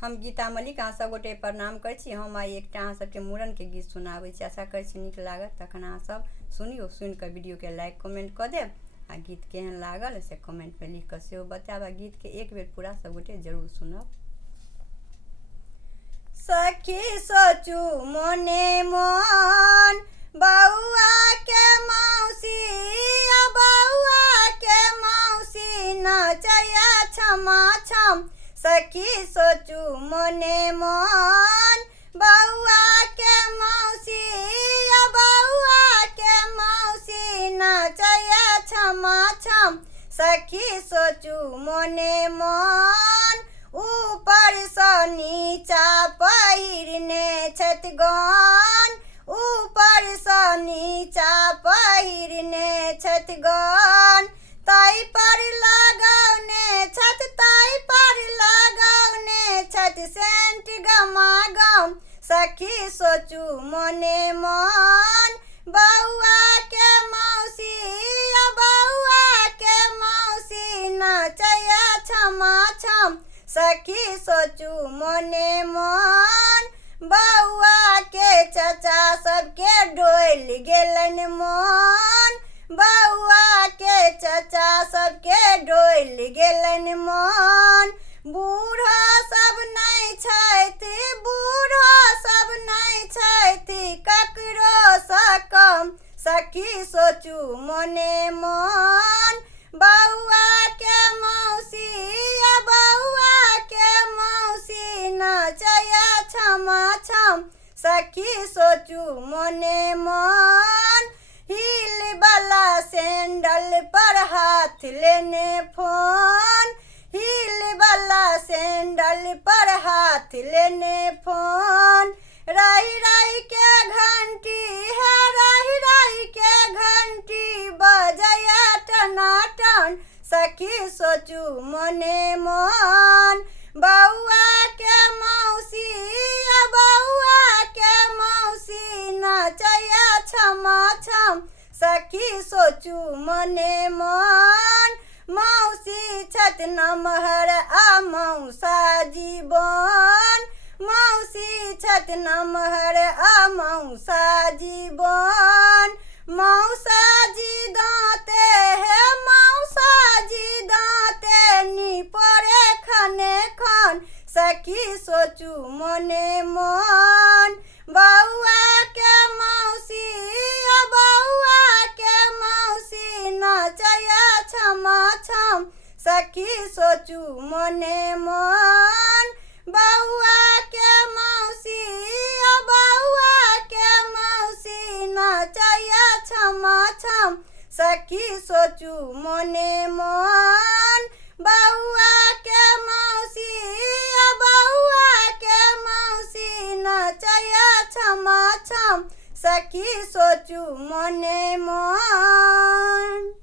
हम गीता मलिक अहाँ सब गोटे प्रणाम कर छी। हम आई एक अहाँ सबके मूड़न के गीत सुनाबै छी। आशा कर छी नीक लागत। तखन अहाँ सब सुनियो, सुन के वीडियो के लाइक कमेंट कर देब आ गीत केहन लागल से कमेंट में लिख के सेहो बताब। आ गीत के एक बेर पूरा सब गोटे जरूर सुनब। सखी सोचू मोने मोन बउआ के मौसी, बउआ के मौसी नचैया छमा छम। सखी सोचू मोने मोन बउआ के मौसी, बउआ के मौसी नचैया छमा छम। सखी सोचू मोने मोन ऊपर सँ नीचा पहिरने छथि गौन, ऊपर सँ नीचा पहिरने छथि गौन। ताहि पर लगौने छथि, ताहि पर लगौने छथि सेंट गमागम। सखी सोचू मोने मोन बउआ के मौसी, बउआ के मौसी नचैया छमा छम। सखी सोचू मोने मोन बउआ के चचा सबके डोल गेलन मोन, बउआ के चचा सबके डोल गेलन मोन। बूढ़ा सब नहीं छथि, बूढ़ा सब नहीं छथि ककरो सँ कम। सखी सोचू मोने मोन बउआ के मौसी, बउआ के मौसी नचैया छमा छम। सखी सोचू मोने मोन हील वाला सैंडल पर हाथ लेने फोन, हील वाला सैंडल पर हाथ लेने फोन। रही रही के घंटी है, रही रही के घंटी बजैया टनाटन। सखी सोचू मोने मोन बउआ के मौसी, बउआ के मौसी नचैया छमा छम। सखी सोचू मोने मोन मौसी छथि नमहर आ मौसा जीवन, मौसी छथि नमहर आ मौसा जीवन। मौसा जी दाँते है, मौसा जी दाँते निपरे खने खन। सखी सोचू मोने मोन बउआ के मौसी, बउआ के मौसी नचैया छमा छम। सखी सोचू मोने मोन बउआ के मौसी, बउआ के मौसी नचैया छमा छम। सखी सोचू मोने मोन बउआ के मौसी, बउआ के मौसी नचैया छमा छम। सखी सोचू मोने मोन।